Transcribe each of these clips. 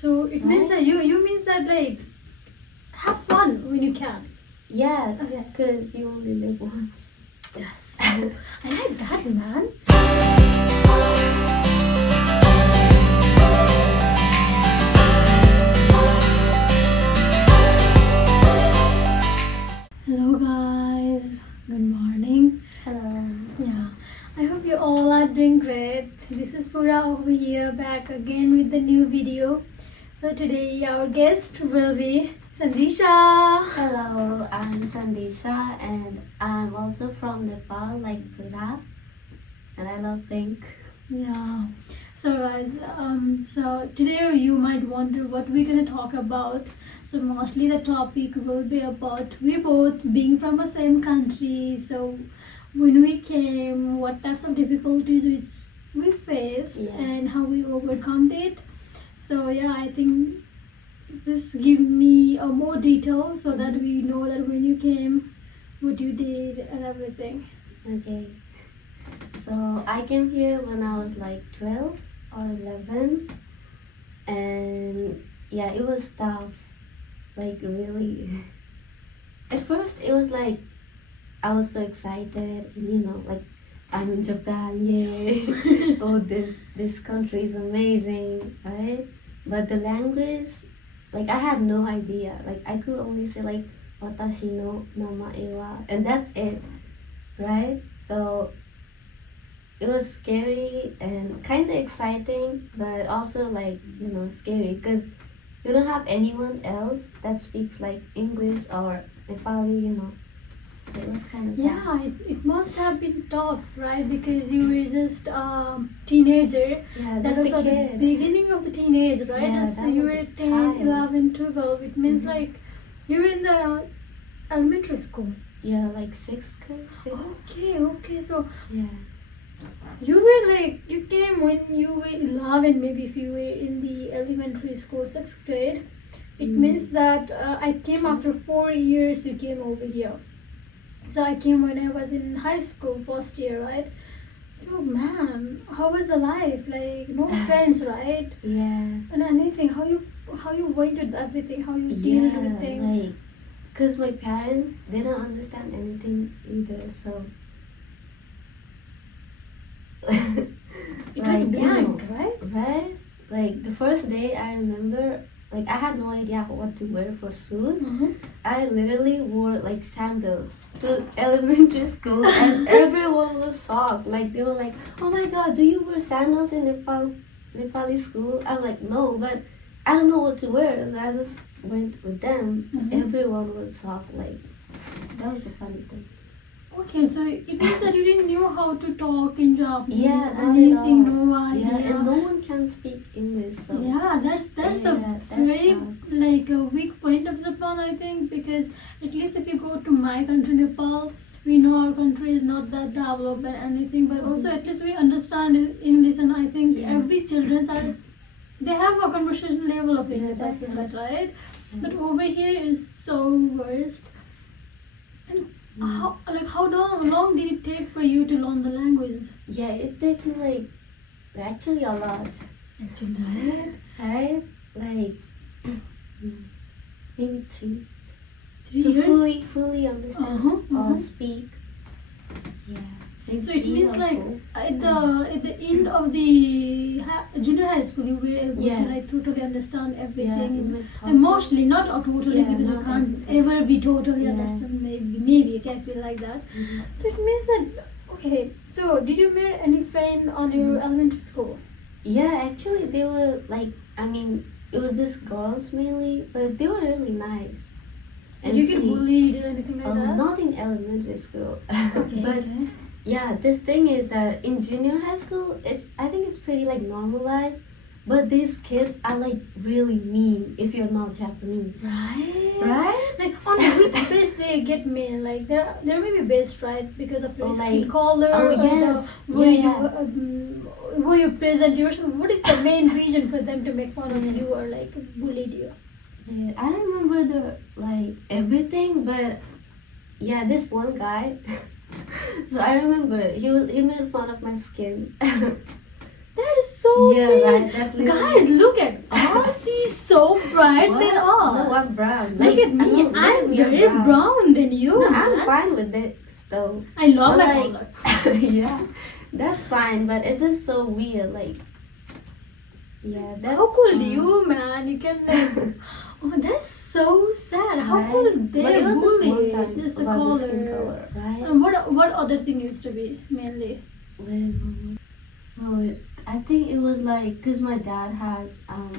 So it means that you means that like have fun when you can. Yeah, Okay. because you only live once. Yes. So I like that, man. Hello guys. Good morning. Hello. Yeah. I hope you all are doing great. This is Pura over here back again with the new video. So today our guest will be Sandisha. Hello, I'm Sandisha and I'm also from Nepal, like Pura. And I love pink. Yeah. So guys, so today you might wonder what we're gonna talk about. So mostly the topic will be about we both being from the same country. So when we came, what types of difficulties we faced Yeah. and how we overcome it. So yeah, I think just give me a more detail so that we know that when you came, what you did and everything. Okay. So I came here when I was like 12 or 11. And yeah, it was tough. Like really. At first it was like I was so excited and like I'm in Japan, yay. Oh, this country is amazing, right? But the language, like I had no idea. Like I could only say like watashi no namae wa, and that's it, right? So it was scary and kind of exciting, but also like scary because you don't have anyone else that speaks like English or Nepali. So it was kind of Yeah, it must have been tough, right? Because you were just teenager. Yeah, That just was a at the kid. beginning of the teenage, right? Yeah, Just that you was were a 10, time. 11, 12. It means Mhm. like you were in the elementary school. Yeah, like sixth grade. Okay. So Yeah. you were like, you came when you were 11, maybe if you were in the elementary school, 6th grade. It means that I came after 4 years you came over here. So I came when I was in high school, first year, right? So man, how was the life? Like no friends, right? Yeah. And anything, how you went with everything, how you dealt with things. Like, cause my parents they don't understand anything either, so. It was blank, right? Right? Like the first day I remember, like I had no idea what to wear for shoes. Mm-hmm. I literally wore like sandals to elementary school and everyone was shocked. Like they were like, "Oh my god, do you wear sandals in Nepali school?" I was like, "No, but I don't know what to wear." So I just went with them. Mhm. Everyone was shocked. Like that was a funny thing. Okay, so it means that you didn't know how to talk in Japanese. Yeah, not at anything, all. no idea. Yeah, and no one can speak English. So Yeah, that's Yeah, the that very sucks. like a weak point of Japan, I think, because at least if you go to my country, Nepal, we know our country is not that developed and anything, but also at least we understand English, and I think Yeah. every children are they have a conversation level of Yeah, English. I that feel that, helps. right? Yeah. But over here is so worst. And how long did it take for you to learn the language? Yeah, it took me like actually a lot. Actually, right? Right? Like maybe 3 3 to years. fully understand Uh-huh, or uh-huh. speak. Yeah. Maybe So it 3 means or like 4. at the end of the junior high school, you were able Yeah. to like totally understand Yeah, everything. in my And thought. mostly, not totally, Yeah, because you not can't everything. ever be totally Yeah. understand. Maybe I feel like that. Mhm. So it means that okay. So did you meet any friend on your Mm-hmm. elementary school? Yeah, actually they were like I mean it was just girls mainly, but they were really nice. Did you get sweet. bullied or anything like that? Not in elementary school. Okay. But okay. yeah, this thing is that in junior high school, I think it's pretty like normalized. But these kids are like really mean if you're not Japanese. Right. Right? Like on which base they get mean? Like they're maybe based, right, because of your Oh, skin like- color oh, or yes. the way Yeah. you way you present yourself. What is the main reason for them to make fun of you or like bullied you? Yeah, I don't remember the like everything, but yeah, this one guy. So I remember he made fun of my skin. That is so Yeah, weird. right. That's literally. Guys, look at us. He's so bright What? than us. No, I'm brown. Look at me. look at I'm me, very brown than you. No, I'm man. fine with this though. I love But my like- color. Yeah, that's fine. But it's just so weird. Like, yeah, that's. How could you, man? You can like. Oh, that's so sad. How Right? could But they it was just one bully time just the about the skin color? color, right? And what other thing used to be mainly? Well, I think it was like because my dad has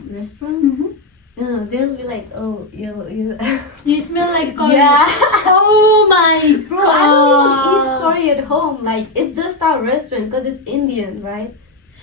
restaurant. Mm-hmm. No, they'll be like, oh, you. You smell like curry. Yeah. Oh my Bro, god. I don't even eat curry at home. Like, it's just our restaurant because it's Indian, right?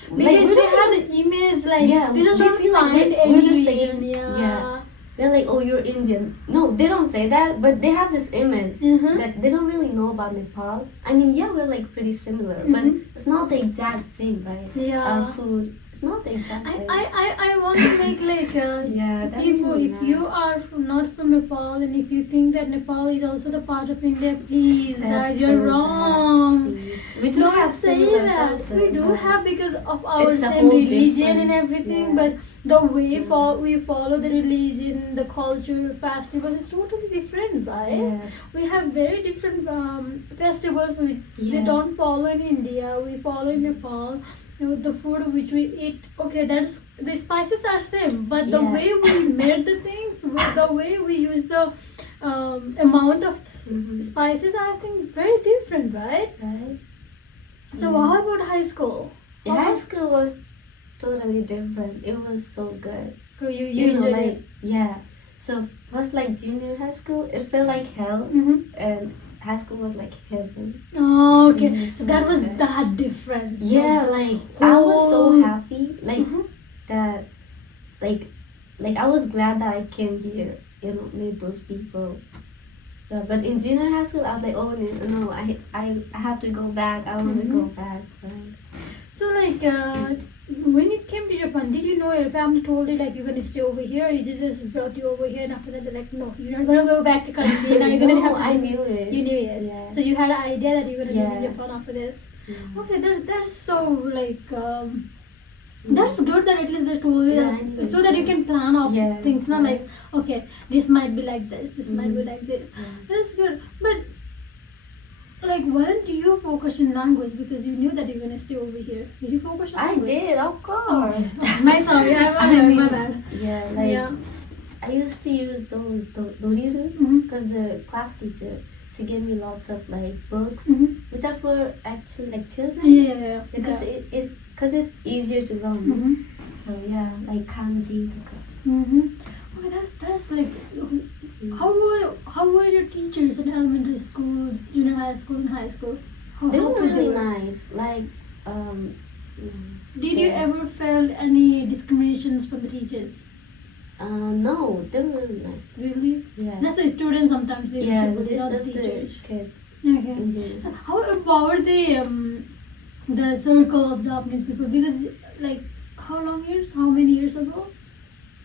Because we they don't have even- the image like Yeah, they we don't feel like find we're any the same. religion. Yeah. Yeah. They're like, oh, you're Indian. No, they don't say that, but they have this image Mhm. that they don't really know about Nepal. I mean, yeah, we're like pretty similar, but Mhm. it's not the exact same, right? Yeah. Our food, it's not the exact same. I want to make like yeah, that'd be people, really if nice. you are not from Nepal and if you think that Nepal is also the part of India, please That's guys, so you're bad. wrong. Please. We do Don't have say similar that. culture, We do but have because of our it's a same whole religion and different- everything, yeah. but the way Yeah. we follow the religion, the culture, festival is totally different, right? Yeah. We have very different festivals which they Yeah. don't follow in India. We follow in Nepal. You know, the food which we eat, okay, that's the spices are same, but the Yeah. way we made the things, with the way we use the amount of Mhm. spices, I think very different, right? Right? So Yeah. how about high school? Yeah, high school was totally different. It was so good. So you know, enjoyed like, it? yeah. So first, like junior high school, it felt like hell, Mm-hmm. and high school was like heaven. Oh, okay. Yeah, So that was okay. that difference. Yeah, like I was so whole- happy, like Mhm. that, like I was glad that I came here, you know, meet those people. Yeah, but in junior high school, I was like, oh no, I have to go back. I want to go back, right? So like when you came to Japan, did you know your family told you like you're gonna stay over here? Or you just brought you over here, and after that they're like, no, you're not gonna go back to country. Now you're gonna No, have to. I knew it. You knew it. Yeah. So you had an idea that you're gonna live in Yeah. Japan after this. Yeah. Okay, that's so like. That's good that at least they told you Yeah, that- I knew so that you so. can plan off Yeah, things. Not yeah. like okay, this might be like this might be Mhm. like this. Yeah. That's good, but like, why didn't you focus in language because you knew that you're gonna stay over here? Did you focus on I language? did, of course. My sorry, my bad. Yeah, like Yeah. I used to use those doriru Mm-hmm. because the class teacher, she gave me lots of like books Mm-hmm. which are for actually like children Yeah. because it's easier to learn. Mm-hmm. So yeah, like kanji. Mm-hmm. Okay, that's like how were your teachers in elementary school, junior high school, and high school? How They were helpful really were? nice. Like Did you yeah. ever felt any discriminations from the teachers? No, they were really nice. Really? Yeah. Just the students sometimes they Yeah, should, but it's not the just teachers. the kids. Okay. in general. So how about the circle of Japanese people? Because like how many years ago?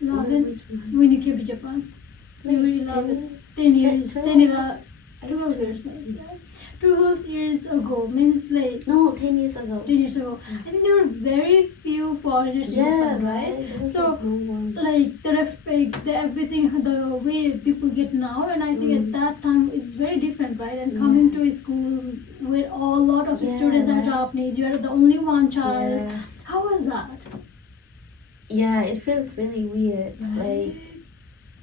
11? Which one? When you came to Japan? You were 11. 10 years. 10, 11, 12 years maybe. Yeah. 12 years ago means like No, 10 years ago. 10 years ago. I think there were very few foreigners in Yeah, Japan, right? There was, So, like, no one. Like the respect, the everything, the way people get now, and I think at that time is very different, right? And coming to a school where a lot of Yeah, students are right. Japanese, you are the only one child. Yeah. How was that? Yeah, it felt really weird. Like,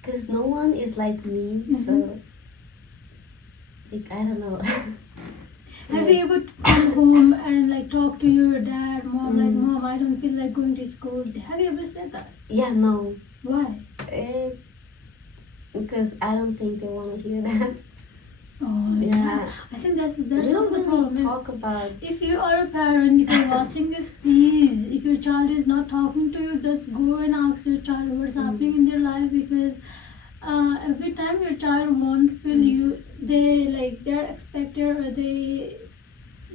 because no one is like me, so. Like, I don't know. Have you ever come home and like talk to your dad, mom, like mom, I don't feel like going to school? Have you ever said that? Yeah, no. Why? Because I don't think they want to hear that. Oh Yeah. I think that's We also don't the really problem. talk about. If you are a parent, if you're watching this, please, if your child is not talking to you, just go and ask your child what's happening in their life, because every time your child won't feel you, they're expected, or they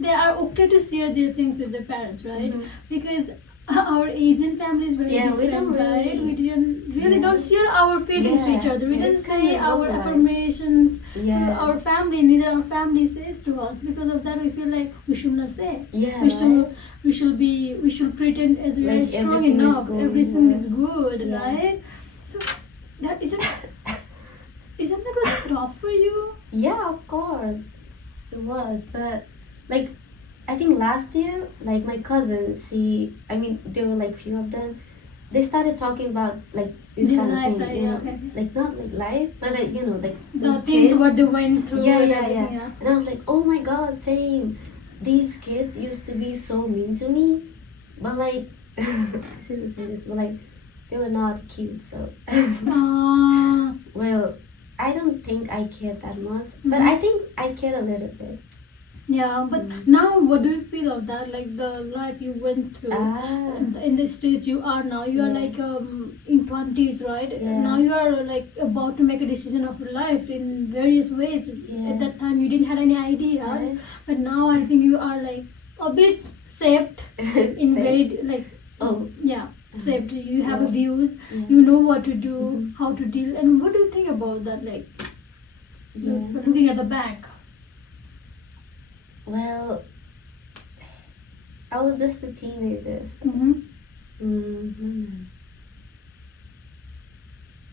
are okay to share their things with their parents, right? Mhm. Because Our Asian family is very Yeah, we different, don't really- right? We didn't really Yeah. don't share our feelings to each Yeah, other. We yeah, didn't it's say kinda our normalized. affirmations to Yeah. our family. Neither our family says to us. Because of that, we feel like we should not say. Yeah, We should right? we should pretend as we are Like strong everything is enough. going Everything well. is good, Yeah. right? So that isn't that was tough for you? Yeah, of course. It was. But like I think last year, like my cousins, there were like few of them. They started talking about like this Their kind of life, thing, right? you Yeah, know, okay. like not like life, but like like The those things kids. what they went through. Yeah, and yeah, everything, yeah. And I was like, oh my god, same. These kids used to be so mean to me, but like I shouldn't say this, but like they were not cute. So well, I don't think I cared that much, but Mhm. I think I cared a little bit. Yeah, but Mm. now what do you feel of that? Like the life you went through Ah, in the stage you are now. You are Yeah. like in 20s, right? Yeah. Now you are like about to make a decision of your life in various ways. Yeah. At that time you didn't have any ideas, Right. but now I think you are like a bit shaped in Same. very like Oh. yeah shaped. You have a Yeah. views. Yeah. You know what to do, Mhm. how to deal, and what do you think about that? Like Yeah. looking at the back. Well, I was just a teenager. So. Mm-hmm. Mm-hmm.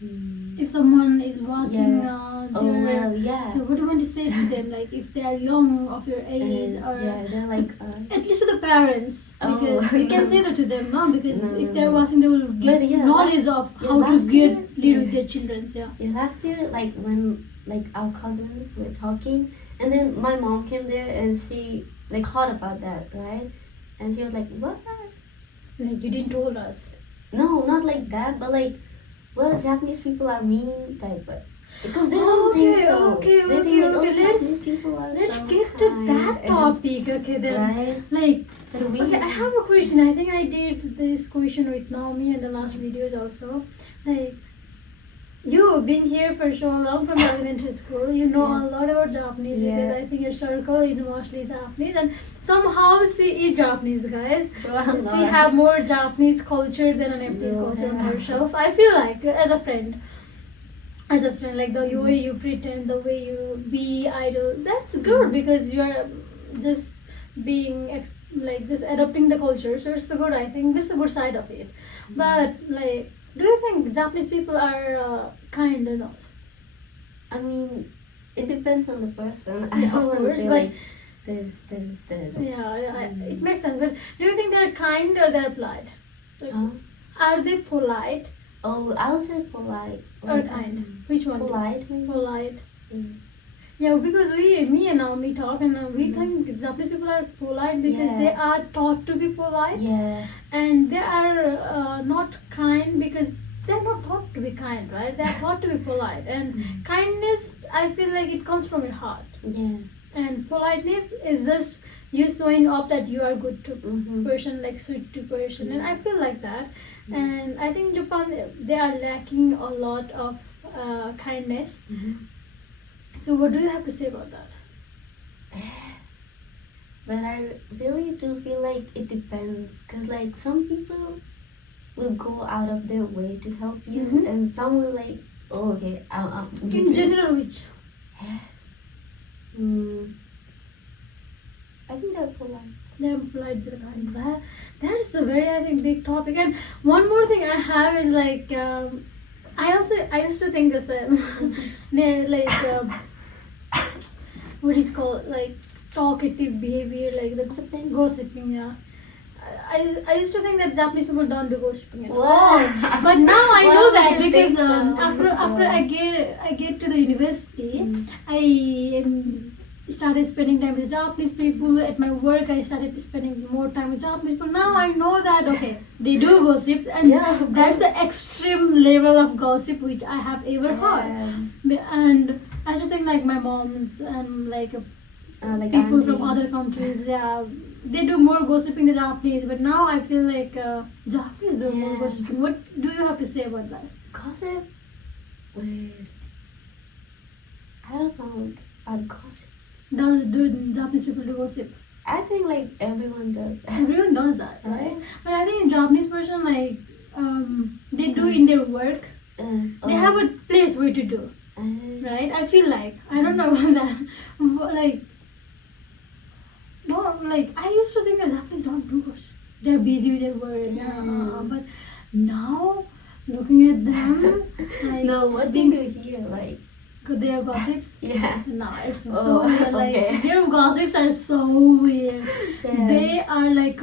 Mm. If someone is watching Yeah. their Oh well, yeah. so what do you want to say to them, like if they are young of your age And, or yeah, they're like. at least to the parents, Oh, because you can no. say that to them, no, because No, if no, they're no. watching they will get But yeah, knowledge last- of yeah, how to last get year- lead with yeah. their children. Yeah. Yeah, last year, like when like our cousins were talking, and then my mom came there and she like heard about that, right? And she was like, "What? Like you didn't told us. No, not like that, but like, well, Japanese people are mean type, but because they don't Okay, think so. okay, They okay, think like, okay, oh, let's- Japanese people are Let's so get to kind that and- topic. Okay, then right? like But we, okay, I have a question. I think I did this question with Naomi in the last videos also. Like, you've been here for so long from elementary school. You know Yeah. a lot about Japanese Yeah. because I think your circle is mostly Japanese, and somehow she is Japanese, guys. well, She have more Japanese culture than a Nepalese Yeah. culture herself. I feel like as a friend. Like the way you pretend, the way you be idol, that's good because you are just being like just adopting the culture. So it's a good. I think this is a good side of it. But like, do you think Japanese people are kind or not? I mean, it depends on the person. I Yeah, don't of want to course, say but- like this. Yeah, it makes sense. But do you think they're kind or they're polite? Like, Huh? are they polite Oh, I'll say polite. or Like, kind? Which one? Polite, maybe. Polite. Mm. Yeah, because me and Naomi talk, and we think Japanese people are polite because Yeah. they are taught to be polite, Yeah. and they are not kind because they're not taught to be kind, right? They're taught to be polite, and Mm. kindness, I feel like it comes from your heart, Yeah. and politeness is just you showing off that you are good to Mm-hmm. person, like sweet to person, and I feel like that. Mm. And I think Japan, they are lacking a lot of kindness. Mm-hmm. So what do you have to say about that? But I really do feel like it depends, cause like some people will go out of their way to help you, Mhm. and some will like, oh, okay, I'll give In you- general, which? Mm. I think they're polite. They're polite, they're kind. That's a very, I think, big topic. And one more thing I have is like, I used to think the same. Like, what is called, like, talkative behavior, like the gossiping, yeah. I used to think that Japanese people don't do gossiping at all. Wow. But now I Why know would that you because think so? after Yeah. I get to the university, Mm. I started spending time with Japanese people. At my work, I started spending more time with Japanese people. Now I know that okay, they do gossip, and Yeah, of that's the course. extreme level of gossip which I have ever heard. Yeah. And I just think like my moms and like Like people from aunties. other countries, yeah, they do more gossiping than Japanese. But now I feel like Japanese do more Yeah. gossiping. What do you have to say about that? Gossip? Wait. I don't know about gossip. Do Japanese people do gossip? I think like everyone does. Everyone does that, right? But I think in Japanese person, like they do in their work. They have a place where to do, right? I feel like I don't know about that, but like no, like I used to think that Japanese don't do it. They're busy with their work, but now looking at them, like No, what do you hear? Like, could they have gossips? yeah. No, it's so Oh, weird. Like okay. their gossips are so weird. Damn. They are like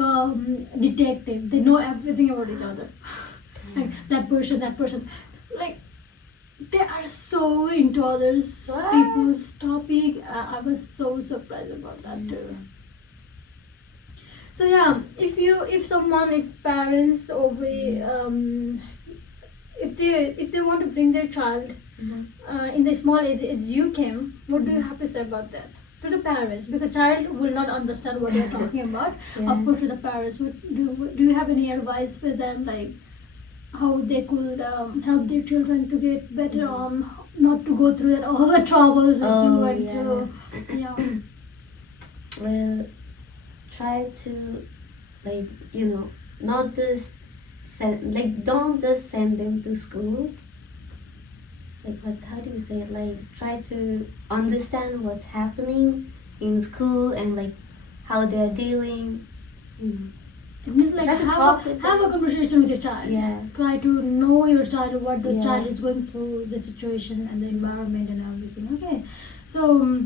detective. They know everything about each other. Like that person. Like they are so into others What? people's topic. I was so surprised about that too. So yeah, if parents over if they want to bring their child in the small age as you came, what do you have to say about that to the parents? Because child will not understand what you're talking about. Yeah. Of course, to the parents, do you have any advice for them, like how they could help their children to get better on, not to go through that all the troubles that you went through? Yeah. Well, try to, like, not just don't just send them to schools. Like, how do you say it? Like, try to understand what's happening in school and like how they're dealing. It means like Try to talk with have a them. conversation with your child. Yeah. Try to know your child, what the Yeah. child is going through, the situation and the environment and everything. Okay. So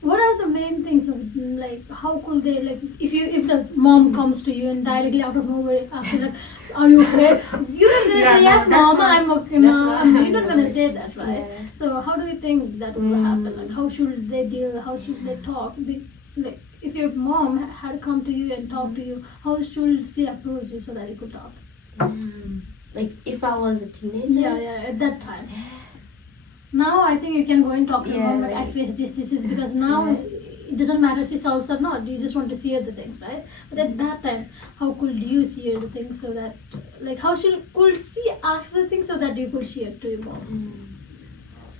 what are the main things of like how could they, like if the mom comes to you and directly out of nowhere after like are you okay? You're not gonna Yeah, say no, yes that's mom, not- I'm okay that's mom. not- You're not gonna say that, right? Yeah. So how do you think that will happen? Like how should they deal? How should they talk? Like if your mom had come to you and talked to you, how should she approach you so that you could talk? Like, if I was a teenager. Yeah, at that time. Now I think you can go and talk to your Yeah, mom like I like- face this is because now Yeah. it doesn't matter she solves or not. You just want to share the things, right? But at that time, how could you share the things so that like how could she ask the things so that you could share to your mom?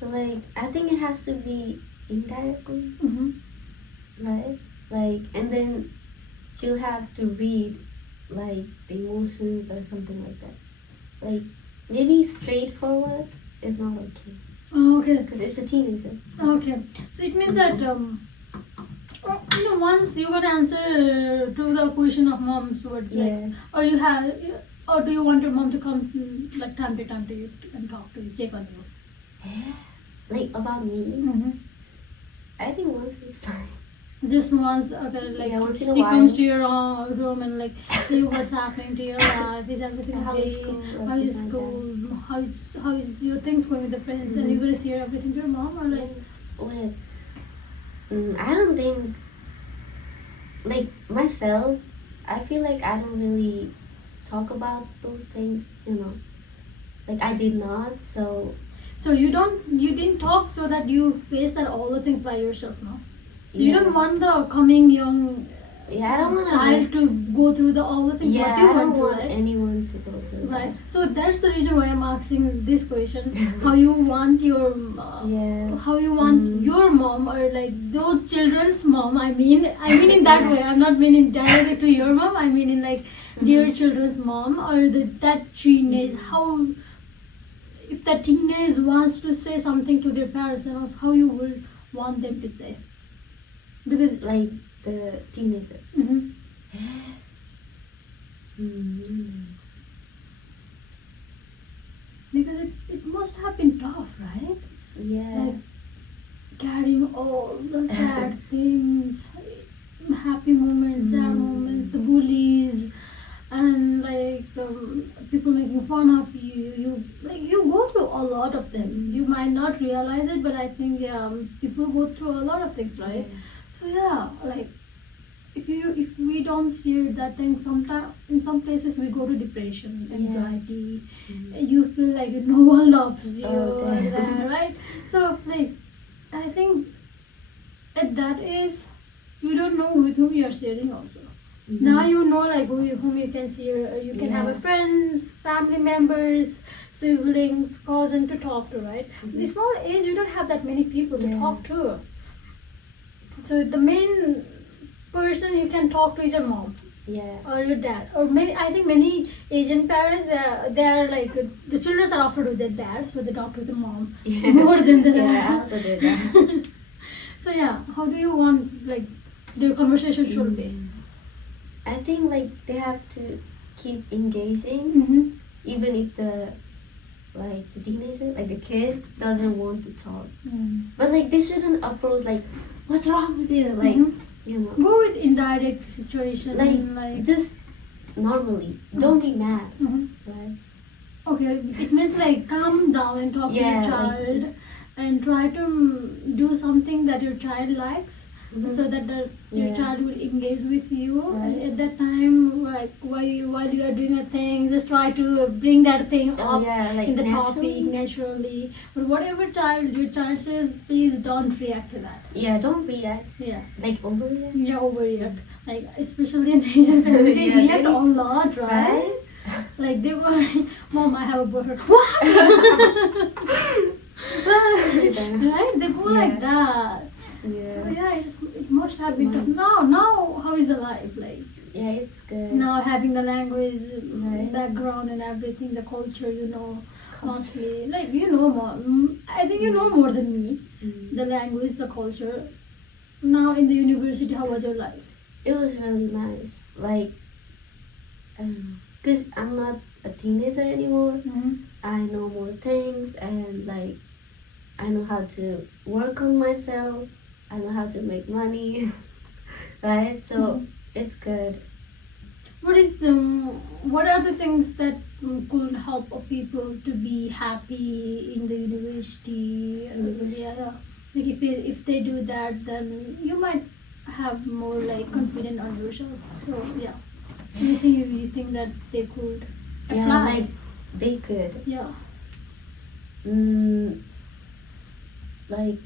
So like, I think it has to be indirectly, Mm-hmm. right? Like, and then she'll have to read like the emotions or something like that. Like, maybe straightforward is not okay Oh, okay. because it's a teenager. Okay. So it means that once you're gonna answer to the question of mom's what Yeah. or do you want your mom to come like time to time to you and talk to you, check on you? Like, about me, Mm-hmm. I think once is fine. Just once, okay, like Yeah, once in a she while. comes to your room and like see what's happening to your life, is everything How okay? is school or How is something like school? How is your things going with the friends? And you're gonna share everything to your mom or like Well, I don't think, like, myself, I feel like I don't really talk about those things, Like, I did not, so so you didn't talk so that you face that all the things by yourself, no? So you Yeah. don't want the coming young yeah, I don't want child to go through all the things yeah, what you I went don't through, want right? anyone to go through Right. So that's the reason why I'm asking this question: how you want your Yeah. how you want your mom or like those children's mom. I mean in that way. I'm not meaning directly to your mom. I mean in like their children's mom or that teenage. How if that teenage wants to say something to their parents, and also how you will want them to say, because Like, the teenager. mhm. Because it must have been tough, right? Yeah. Like carrying all the sad things, happy moments, sad moments, the bullies, and like people making fun of you. You go through a lot of things. You might not realize it, but I think people go through a lot of things, right? So yeah, like if we don't share that thing, sometimes in some places we go to depression, anxiety. You feel like no one loves you, Oh, and damn. that, right? So like I think at that age you don't know with whom you are sharing also. Now you know like whom you can share. You can have a Yeah. friends, family members, siblings, cousin to talk to, right? In small age you don't have that many people to Yeah. talk to. So the main person you can talk to is your mom Yeah. or your dad. Or many, I think many Asian parents, they are like the children are afraid of their dad, so they talk to the mom Yeah. more than the Yeah, I dad. also do that. So yeah, how do you want like their conversation should be? I think like they have to keep engaging, Mm-hmm. even if the teenager, like the kid, doesn't want to talk. But like they shouldn't approach like, "What's wrong with you?" Like, Mhm. you know, Go with indirect situation, like just normally. Don't be mad, Mhm. right? Okay, it means like calm down and talk to your like, child just- and try to do something that your child likes Mhm. so that your Yeah. child will engage with you. And Right. at that time, like while you are doing a thing, just try to bring that thing Oh up yeah, like in the naturally. topic naturally. But whatever your child says, please don't react to that. Yeah, don't react. Yeah. Like overreact. Yeah, overreact. Like especially in Asian family, they Yeah, react they- a lot, right? Right? Like they go like, "Mom, I have a boyfriend." What? Right? They go like Yeah. that. So Yeah. yeah, it must have been tough. Now how is the life like? Yeah, it's good. Now having the language Right. background and everything, the culture, mostly like more. I think you know more than me. Mm. The language, the culture. Now in the university, how was your life? It was really nice. Like, because I'm not a teenager anymore. Mm-hmm. I know more things, and like I know how to work on myself. I know how to make money, right? So Mhm. it's good. What are the things that could help people to be happy in the university? Yeah, like if they do that, then you might have more like confidence on yourself. So yeah, anything you think that they could apply? Yeah, like they could. Yeah. Like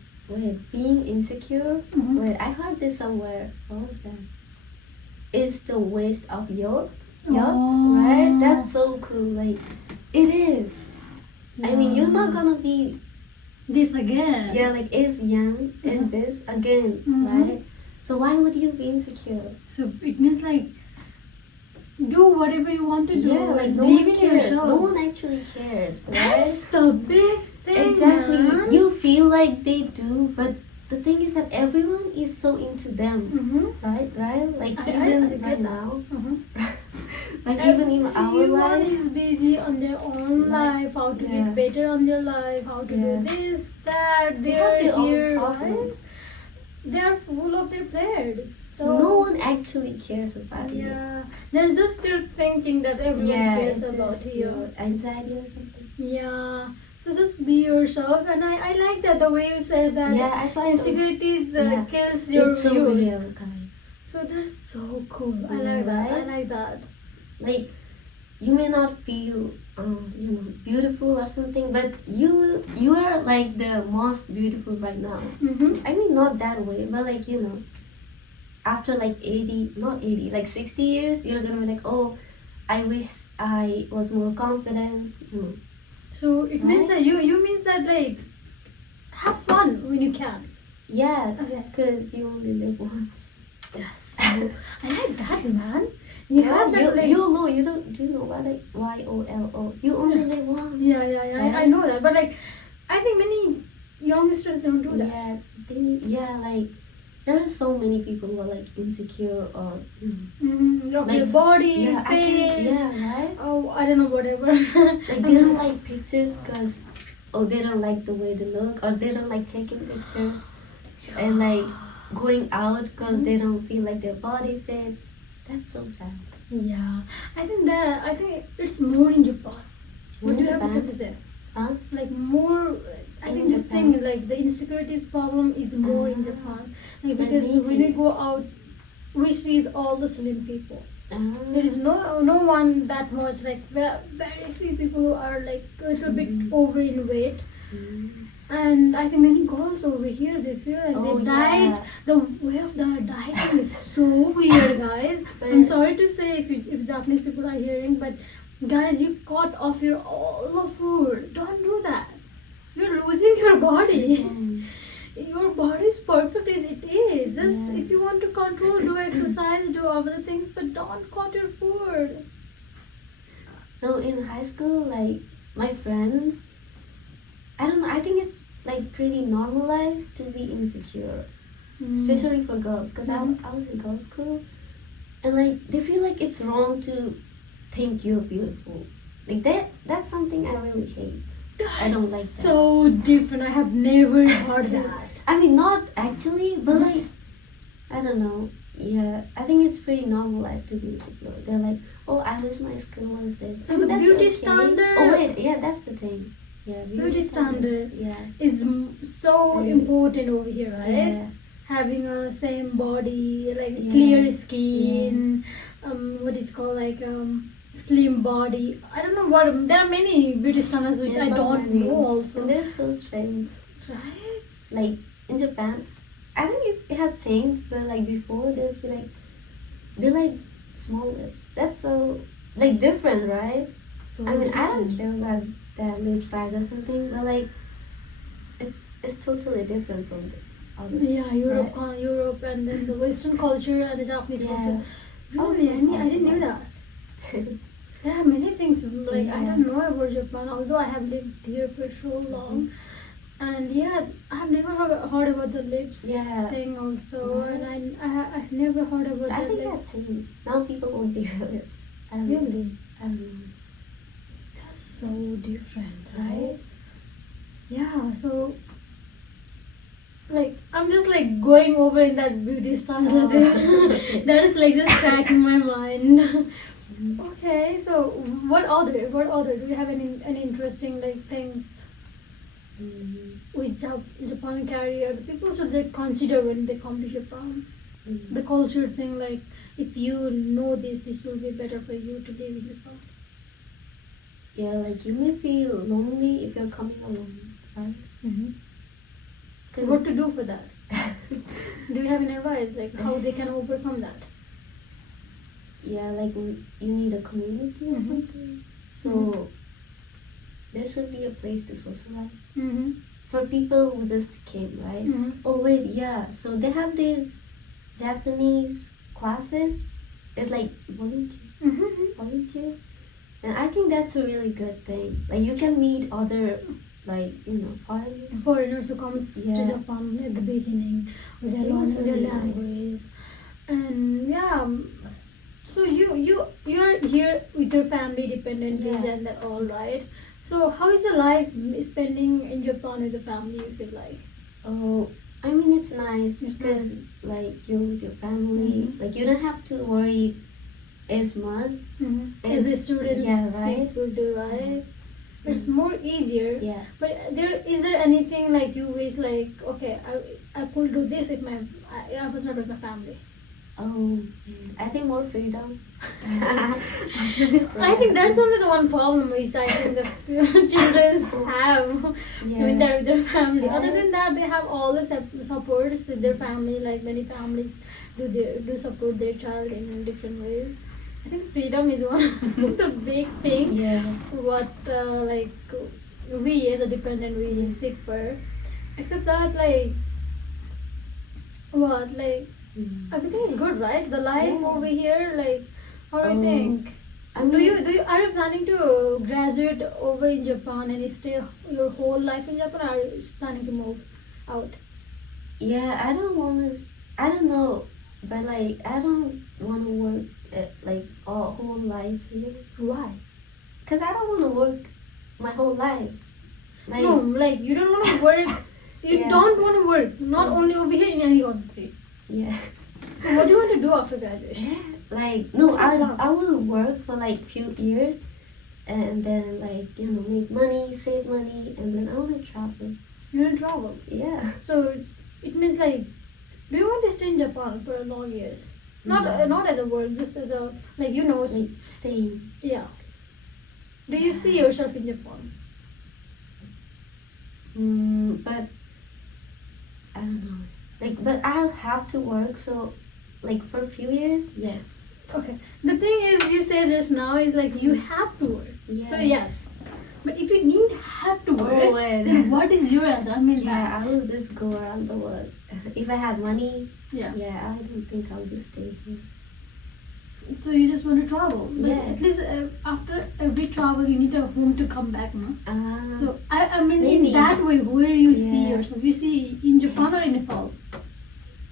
being insecure. Mhm. Wait, I heard this somewhere. What was that? Is the waste of youth. Oh. Right? That's so cool. Like, it is. I mean, you're not gonna be, this again. yeah, like, is young, is Mhm. this again, Mhm. right? So why would you be insecure? So it means like do whatever you want to do Yeah, like, and no believe one in cares. yourself. No one actually cares, right? That's the big thing. Exactly. Man. You feel like they do, but the thing is that everyone is so into them, Mm-hmm. right? Like, I even get right that. now, Mm-hmm. like, even in our Everyone life. is busy on their own life, how to Yeah. get better on their life, how to Yeah. do this, that, They have they're their own here, problems. right? They are full of their plans. So No one actually cares about you. yeah, they're just still thinking that everyone Yeah, cares it's about just you. your anxiety or something. Yeah. So just be yourself, and I like that the way you said that. Yeah, I find Insecurities Yeah. kills your it's so youth. real, guys. So they're so cool. I Yeah, like that. I right? like that. Like, you may not feel, beautiful or something, but you are like the most beautiful right now. Mm-hmm. I mean, not that way, but like after like 60 years, you're gonna be like, oh, I wish I was more confident. So it means Right? that you means that like have fun when you can. Yeah, Okay. because you only live once. That's so. I like that, man. You have that like. you don't do you know what like YOLO? You only live once. Yeah. I know that, but like, I think many youngsters don't do that. Yeah, like there are so many people who are like insecure or Mm-hmm. Of Like, your body, yeah, I face. can, yeah, right. Oh, I don't know, whatever. Like they don't like pictures because they don't like the way they look, or they don't like taking pictures, and like going out because they don't feel like their body fits. That's so sad. Yeah, I think it's more in Japan. What do you have to Japan? say? Huh? Like more. I In think this Japan? thing like the insecurities problem is more in Ah. Japan. Like because when we maybe. go out, we see all the slim people. Ah. There is no one that much like very few people who are like a little bit Mhm. over in weight. Mm. And I think many girls over here they feel like Oh, they diet. yeah. The way of the dieting is so weird, guys. I'm But- sorry to say if Japanese people are hearing, but guys, you cut off your all the food. Don't do that. You're losing your body. Mm. your body is perfect as it is. Just Yeah. if you want to control, do exercise, do other things, but don't cut your food. No, in high school, like my friend, I don't know. I think it's like pretty normalized to be insecure, especially for girls. Cause Mhm. I was in girls' school, and like they feel like it's wrong to think you're beautiful. Like that's something I really hate. I don't like that. So different. I have never heard that. I mean, not actually, but like, I don't know. Yeah, I think it's pretty normalized to be insecure. They're like, oh, I wish my skin was this. So I mean, the that's beauty okay. standard- Oh wait, yeah, that's the thing. Yeah, Beauty standard. Yeah. Is so Like- important over here, right? Yeah. Having a same body, like Yeah. clear skin, what is called like slim body. I don't know what there are many beauty standards which Yeah, I so don't many. know also. And they're so strange. Right? Like in Japan, I think it had changed, but like before, there's be like, they like small lips. That's so like different, right? So I mean, I don't different. care about that lip size or something, but like, it's totally different from the others. Yeah, Europe, right? Europe, and then the Western culture and the Japanese Yeah. culture. Oh, Really, so I didn't know small. that. There are many things like I Yeah. don't know about Japan, although I have lived here for so long. And yeah, I've never heard about the lips Yeah. thing also, Yeah. and I've never heard about I that. think Like, that changed. Now people won't be real lips. I don't know. really, I don't know. that's so different, right? Yeah, so like I'm just like going over in that beauty standard Oh. thing. That is like just cracking my mind. Okay, so what other do you have any interesting like things Mm, which Japan carry or the people should they consider when they come to Japan? mm. The culture thing, like if you know this will be better for you to live in Japan. Yeah, like you may feel lonely if you're coming alone, right? So what to do for that? Do you have any advice like how they can overcome that? Yeah, like you need a community or Mhm. something. So there should be a place to socialize Mm-hmm. for people who just came, right? Mm-hmm. Oh wait, yeah. So they have these Japanese classes. It's like volunteer, and I think that's a really good thing. Like you can meet other, like foreigners. Foreigners who comes to Yeah. Japan at the beginning, or they're It was learning their really nice. language, and yeah. So you're here with your family, dependent visa Yeah. and that all, right? So how is the life spending in Japan with the family? You feel like? Oh, I mean it's nice It's because like you're with your family. Mhm. Like you don't have to worry as much. As the students, Yeah, right. people do, right? It's more easier. Yeah. But is there anything like you wish like okay I could do this if I was not with my family. Oh, I think more freedom. I think that's only the one problem which I think the children have when they're with their family. Yeah. Other than that, they have all the supports with their family. Like many families do support their child in different ways. I think freedom is one of the big thing. Yeah. What like we as a dependent we seek for. Except that like what like Mm. everything is good, right? The life Yeah. over here, like how do you Oh, think? I mean, Are you planning to graduate over in Japan and stay your whole life in Japan, or are you planning to move out? Yeah, I don't want to. I don't know, but like I don't want to work like all whole life here. Why? Cause I don't want to work my whole life. Like No, like you don't want to work. You Yeah. don't want to work. Not only over here in any country. yeah, So what do you want to do after graduation? like no, What's your plan? I will work for like few years, and then like make money, save money, and then I want to travel. You want to travel. Yeah. So it means like, do you want to stay in Japan for long years? Not No. not as a work, just as a like Like staying. yeah. Do you see yourself in Japan? But I don't know. Like, but I'll have to work. So, like for a few years, yes. Okay. The thing is, you said just now is like you have to work. Yeah. So yes, but if you need had to work, Oh, wait. then what is your answer? I mean, Yeah, I will just go around the world. If I had money, yeah. yeah, I don't think I would stay here. So you just want to travel. But Yeah. at least after every travel, you need a home to come back, no? So I mean, in Maybe. that way, where you see Yeah. yourself? You see in Japan or in Nepal?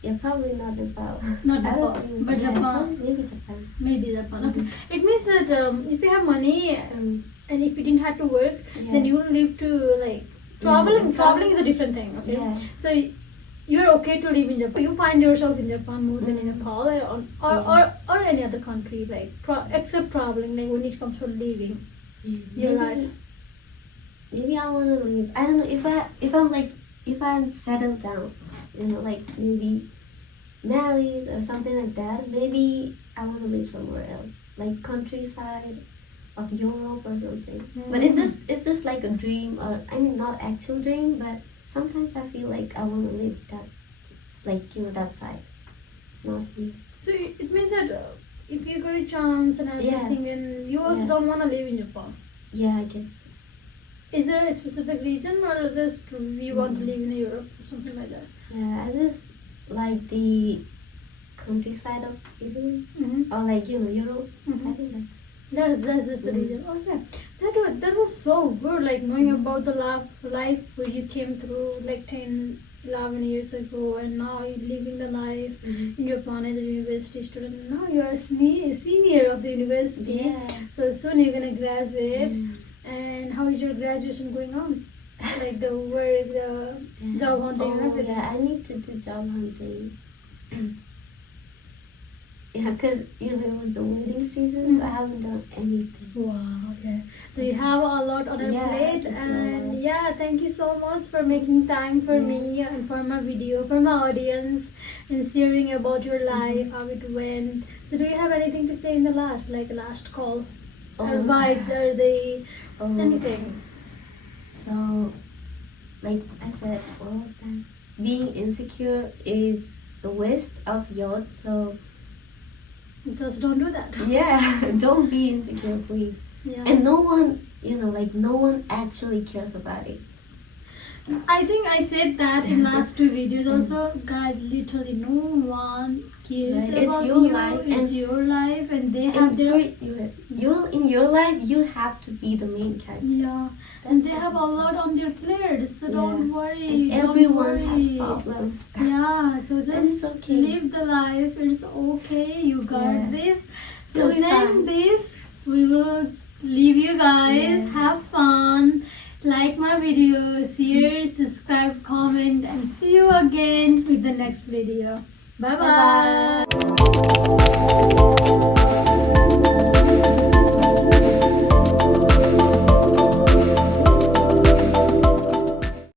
yeah, probably not Nepal. Not I Nepal, don't think, but yeah, Japan. probably maybe Japan. Maybe Japan. Okay. Mhm. It means that if you have money and if you didn't have to work, Yeah. then you will live to like traveling. Yeah. Traveling is a different thing. Okay. Yeah. So you're okay to live in Japan. You find yourself in Japan more than in Nepal or any other country, like except traveling. Like when it comes to living your life. Maybe I want to leave. I don't know if I'm settled down, like maybe married or something like that. Maybe I want to live somewhere else, like countryside of Europe or something. But it's just like a dream, or I mean not actual dream, but sometimes I feel like I want to live that, like that side, not here. So it means that if you get a chance and everything, then you also Yeah. don't want to live in Japan. Yeah, I guess. Is there a specific reason, or just you want to live in Europe or something like that? Yeah, I just like the countryside of Italy, Mm-hmm. or like Europe. I Mm-hmm. think that's. That's just the reason. Okay, that was so good. Like knowing about the life where you came through, like 11 years ago, and now you're living the life in Japan as a university student. Now you are a senior of the university. Yeah. So soon you're gonna graduate. Mm. And how is your graduation going on? Like the work, the job hunting, and Oh everything. yeah, I need to do job hunting. Yeah, because it was the wedding season, so I haven't done anything. Wow, okay. So you have a lot on your Yeah, plate, it's a and lot. yeah, thank you so much for making time for Yeah. me and for my video, for my audience, and sharing about your life, how it went. So do you have anything to say in the last call? Advice or anything? So, like I said, all of them, being insecure is the waste of youth. So Just don't do that. yeah, don't be insecure, please. Yeah. And no one, no one actually cares about it. I think I said that in last two videos also. Guys, literally no one cares Right, it's about your you. life, It's and- your life, and they have And their in your life, you have to be the main character. yeah, and they That's have a it. lot on their plate. So Yeah. don't worry. And don't everyone has worry. problems. Yeah, so it's just okay. live the life. It's okay. You got Yeah. this. So You'll saying stand. this, we will leave you guys. Yes. Have fun. Like my video, share, subscribe, comment, and see you again with the next video. Bye bye. Bye-bye.